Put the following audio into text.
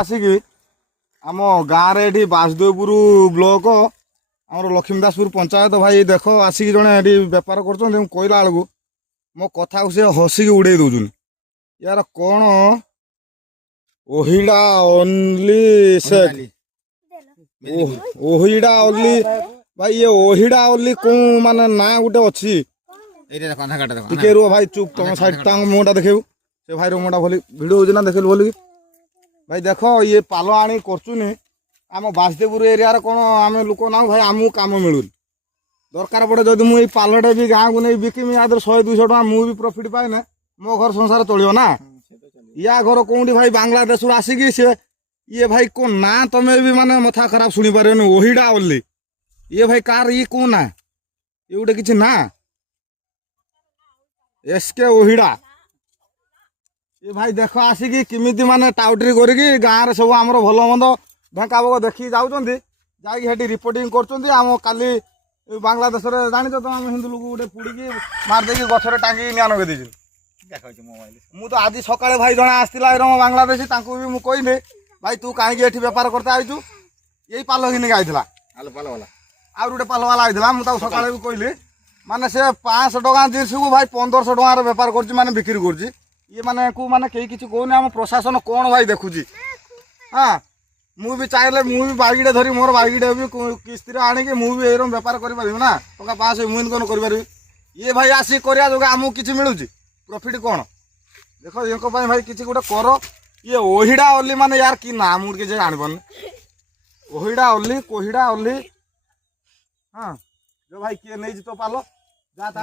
ଆସିକି ଆମ ଗାଁରେ ଏଠି ବାସୁଦେବପୁର ବ୍ଲକ ଆମର ଲକ୍ଷ୍ମୀଦାସପୁର ପଞ୍ଚାୟତ ଭାଇ ଦେଖ ଆସିକି ଜଣେ ଏଠି ବେପାର କରୁଛନ୍ତି। ମୁଁ କହିଲା ବେଳକୁ ମୋ କଥାକୁ ସେ ହସିକି ଉଡ଼େଇ ଦେଉଛନ୍ତି। ୟାର କ'ଣ ଓହିଡ଼ା ଓନ୍ଲି ସେକ୍ ଓହିଡ଼ା ଓନ୍ଲି ଭାଇ ଇଏ ଓହିଡ଼ା ଓନ୍ଲି କୋଉ ମାନେ ନାଁ ଗୋଟେ ଅଛି ଟିକେ ରୁହ ଭାଇ ଚୁପ୍ ତମ ସାଇଡ୍ ତାଙ୍କ ମୁହଁଟା ଦେଖେଇବୁ ସେ ଭାଇର ମୁହଁଟା ଭଲି ଭିଡ଼ିଓ ହେଉଛି ନା ଦେଖିଲୁ ବୋଲିକି ଭାଇ ଦେଖ ଇଏ ପାଲ ଆଣି କରୁଛୁନି ଆମ ବାସୁଦେବପୁର ଏରିଆରେ କ'ଣ ଆମେ ଲୋକ ନାହୁଁ ଭାଇ ଆମକୁ କାମ ମିଳୁନି। ଦରକାର ପଡ଼େ ଯଦି ମୁଁ ଏଇ ପାଲଟା ବି ଗାଁକୁ ନେଇ ବିକିମି ୟା ଦେହରେ 100-200 ଟଙ୍କା ମୁଁ ବି ପ୍ରଫିଟ୍ ପାଇନେ ମୋ ଘର ସଂସାର ଚଳିବ ନା। ୟା ଘର କୋଉଠି ଭାଇ ବାଂଲାଦେଶରୁ ଆସିକି ସେ ଇଏ ଭାଇ କୋଉ ନାଁ ତମେ ବି ମାନେ ମଥା ଖରାପ ଶୁଣିପାରିବନି ଓହିଡ଼ା ଓନ୍ଲି ଇଏ ଭାଇ କାର ଇଏ କୋଉ ନା ଇଏ ଗୋଟେ କିଛି ନା ଏସ୍କେ ଓହିଡ଼ା ଏ ଭାଇ ଦେଖ ଆସିକି କେମିତି ମାନେ ଟାଉଟରି କରିକି ଗାଁରେ ସବୁ ଆମର ଭଲ ମନ୍ଦ ଢେଙ୍କା ବଗ ଦେଖିକି ଯାଉଛନ୍ତି ଯାଇକି ସେଠି ରିପୋର୍ଟିଂ କରୁଛନ୍ତି। ଆମ କାଲି ବାଂଲାଦେଶରେ ଜାଣିଛ ତ ଆମେ ହିନ୍ଦୁ ଲୋକ ଗୋଟେ ପୁଡ଼ିକି ମାରିଦେଇକି ଗଛରେ ଟାଙ୍ଗିକି ନିଆଁ ନଗେଇ ଦେଇଛୁ। ମୁଁ ତ ଆଜି ସକାଳେ ଭାଇ ଜଣେ ଆସିଥିଲା ଏରମ ବାଂଲାଦେଶୀ ତାଙ୍କୁ ବି ମୁଁ କହିଲି ଭାଇ ତୁ କାହିଁକି ଏଠି ବେପାର କରତେ ଆଇଛୁ ଏଇ ପାଲ ଘିନିକି ଆଇଥିଲା ଆଉ ଗୋଟେ ପାଲବାଲା ଆଇଥିଲା। ମୁଁ ତାକୁ ସକାଳେ ବି କହିଲି ମାନେ ସେ 500 ଟଙ୍କା ଜିନିଷକୁ ଭାଇ 1500 ଟଙ୍କାର ବେପାର କରୁଛି ମାନେ ବିକ୍ରି କରୁଛି। ଇଏ ମାନେ ମାନେ କେହି କିଛି କହୁନି ଆମ ପ୍ରଶାସନ କ'ଣ ଭାଇ ଦେଖୁଛି। ହଁ ମୁଁ ବି ଚାହିଁଲେ ମୁଁ ବି ବାଇକିଟେ ଧରି ମୋର ବାଇକିଟେ ବି କିସ୍ତିରେ ଆଣିକି ମୁଁ ବି ଏଇରମ ବେପାର କରିପାରିବି ନା ଟଙ୍କା 500 ମୁଁ ଇନକମ୍ କରିପାରିବି। ଇଏ ଭାଇ ଆସିକି କରିବା ଯୋଗୁଁ ଆମକୁ କିଛି ମିଳୁଛି ପ୍ରଫିଟ୍ କ'ଣ ଦେଖ ୟାଙ୍କ ପାଇଁ ଭାଇ କିଛି ଗୋଟେ କର। ଇଏ ଓହିଡ଼ା ଓନ୍ଲି ମାନେ ୟାର କି ନା ମୁଁ କିଛି ଜାଣିପାରୁନି ଓହିଡ଼ା ଓନ୍ଲି କୋହିଡ଼ା ଓନ୍ଲି। ହଁ ଯୋଉ ଭାଇ କିଏ ନେଇଛି ତ ପାଲ ଯା ତା